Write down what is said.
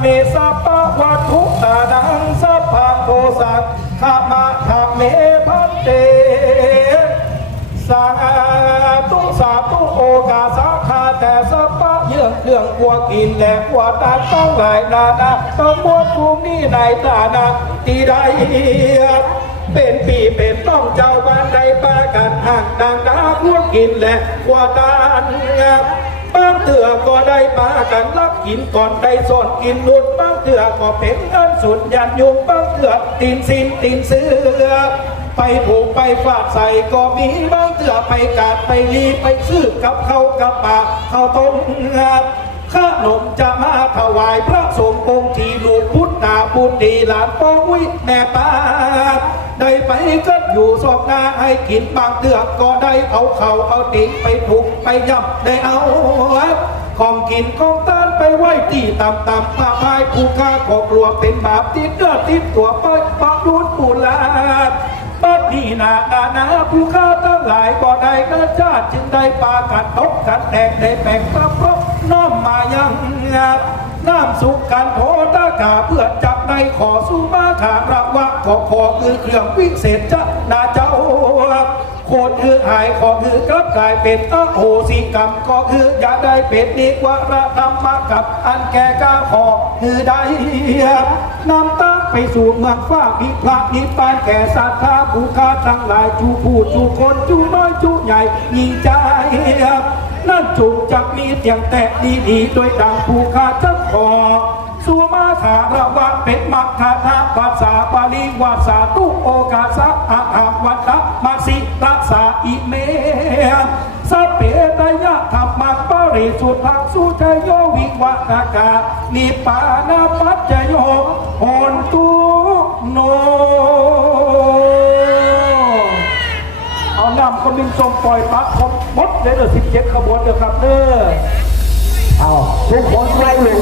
เมสัพพะวัตถุตานังสัพพะโกสังขมาธรรมเมพันเตสาธุสาธุโอกาสาขาแต่สปะเยื่องเครื่องกัวกินแหลกว่าตาต้องหลายนานาต้องมวดภูมินี่ในตานาตีใดเป็นปีเป็นต้องเจ้าบ้านใดปากันห่างดังดาพวกกินแหลกกว่าตานา ก็ได้ปากันลักกินก่อนได้สอนกินนุ่นบ้านเถื่อก็เป็นเงินสุดยันยุงบ้านเถื่อตีนสินตีนเสือไปผูกไปฝากใส่ก็มีบางเถื่อไปกาดไปรีไปซื้อกับเขากับปลาเขาต้มงับข้านมจะมาถวายพระสงฆ์องค์ที่ลูกพุทธาบุตรีหลานปองวิแม่ป้าได้ไปก็อยู่สอกนาให้กินบางเถื่อก็ได้เอาเขาเอาติ่งไปผูกไปย่ำได้เอา ของกินของต้านไปไหว้ที่ต่ำต่ำผ้าพายผู้ค้าก็กลัวเป็นบาปติดเนื้อติดตัวไปปะยุนปูลาดบัดนี้นาอาณาผู้ค้าทั้งหลายก็ได้เนื้อชาติจึงได้ปากันตกกันแตกได้แบ่งพระพรน้อมมายังงับน้ำสุกกันโพตากาเพื่อจับในขอสู้มาถางระวะก็ขอคือเครื่องวิเศษจะนาเจ้า โคตรคือหายขอคือกลับกลายเป็นอโหสิกรรมก็คืออย่าได้เป็นดีกว่าระทำมากับอันแก่ก้าขอคือได้นำตั้งไปสู่เมืองฟ้ามิพระนิพพานแก่ศรัทธาผู้ค้าทั้งหลายจูผู้จูคนจูน้อยจูใหญ่ยิ่งใจนั่นจูงจะมีเสียงแตะดีๆโดยดังผู้ค้าจะขอสุมาคาระวะเป็นมัคคาถาภาษาบาลีวาสาตุโอกาสะอาหาวัตะมาสิรัก ษาอิเมสเปตยะธรรมังปริสุทธังสุทโยวิวัตกานิปานาปัจจโยโหนตุโนเอานำขมิ้นทรงปล่อยปลักครบหมดเลยเด้อสิบเจ็ดขบวนเด้อครับเด้อเอาทุกคนไล่ลง